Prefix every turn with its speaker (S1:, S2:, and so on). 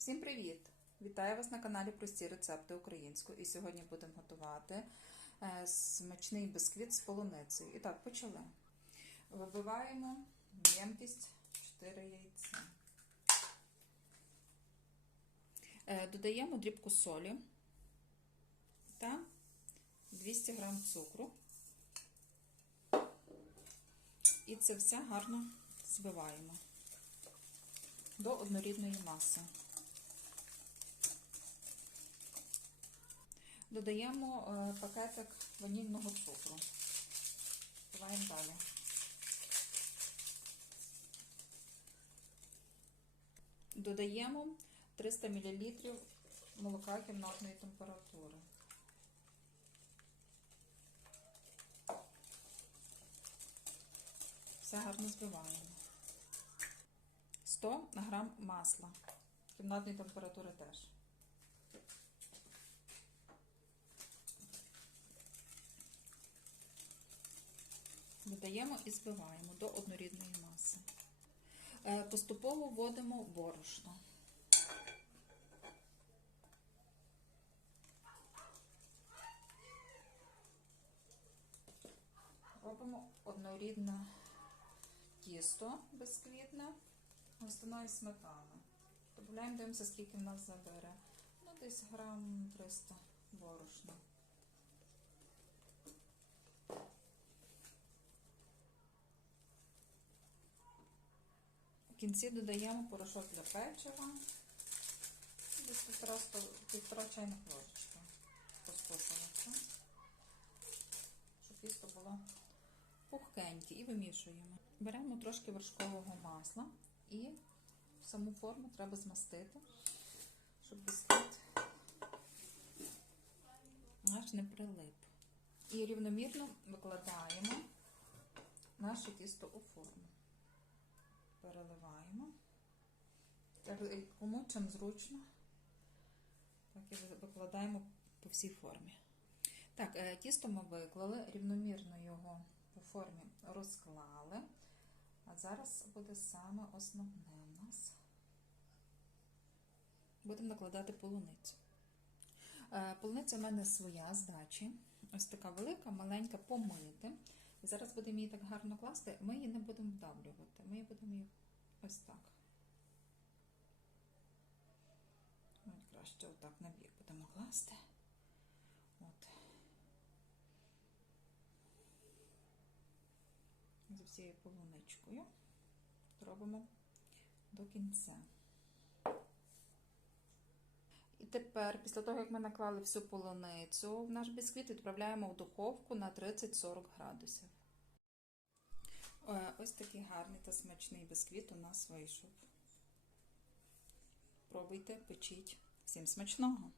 S1: Всім привіт! Вітаю вас на каналі Прості рецепти українською. І сьогодні будемо готувати е, смачний бисквіт з полуницею. І так, почали. Вибиваємо ємкість 4 яйця. Е, Додаємо дрібку солі та 200 г цукру. І це все гарно збиваємо до однорідної маси. Додаємо е, пакетик ванільного цукру. Збиваємо далі. Додаємо 300 мл молока кімнатної температури. Все гарно збиваємо. 100 грам масла. Кімнатної температури теж. Додаємо і збиваємо до однорідної маси. Е, Поступово вводимо борошно. Робимо однорідне тісто безквітне густиною сметани. Додаємо, дивимося, скільки в нас забере. Ну, десь грам 300 борошна. В кінці додаємо порошок для печива. Десь півтора, чайних ложечки розпушувати, щоб тісто було пухкеньке і вимішуємо. Беремо трошки вершкового масла і саму форму треба змастити, щоб бісквіт аж не прилип. І рівномірно викладаємо наше тісто у форму. Переливаємо. Кому чим зручно, так і викладаємо по всій формі. Так, е, тісто ми виклали, рівномірно його по формі розклали. А зараз буде саме основне у нас. Будемо накладати полуницю. Е, Полуниця в мене своя з. Ось така велика, маленька, помити. Зараз будемо її так гарно класти. Ми її не будемо вдавлювати. Ми її будемо її ось так. Ось краще отак на бік будемо класти. От. з всією полуничкою робимо до кінця. Тепер, після того, як ми наклали всю полуницю в наш бісквіт, відправляємо в духовку на 30-40 градусів. Е, Ось такий гарний та смачний бісквіт у нас вийшов. Пробуйте, печіть. Всім смачного!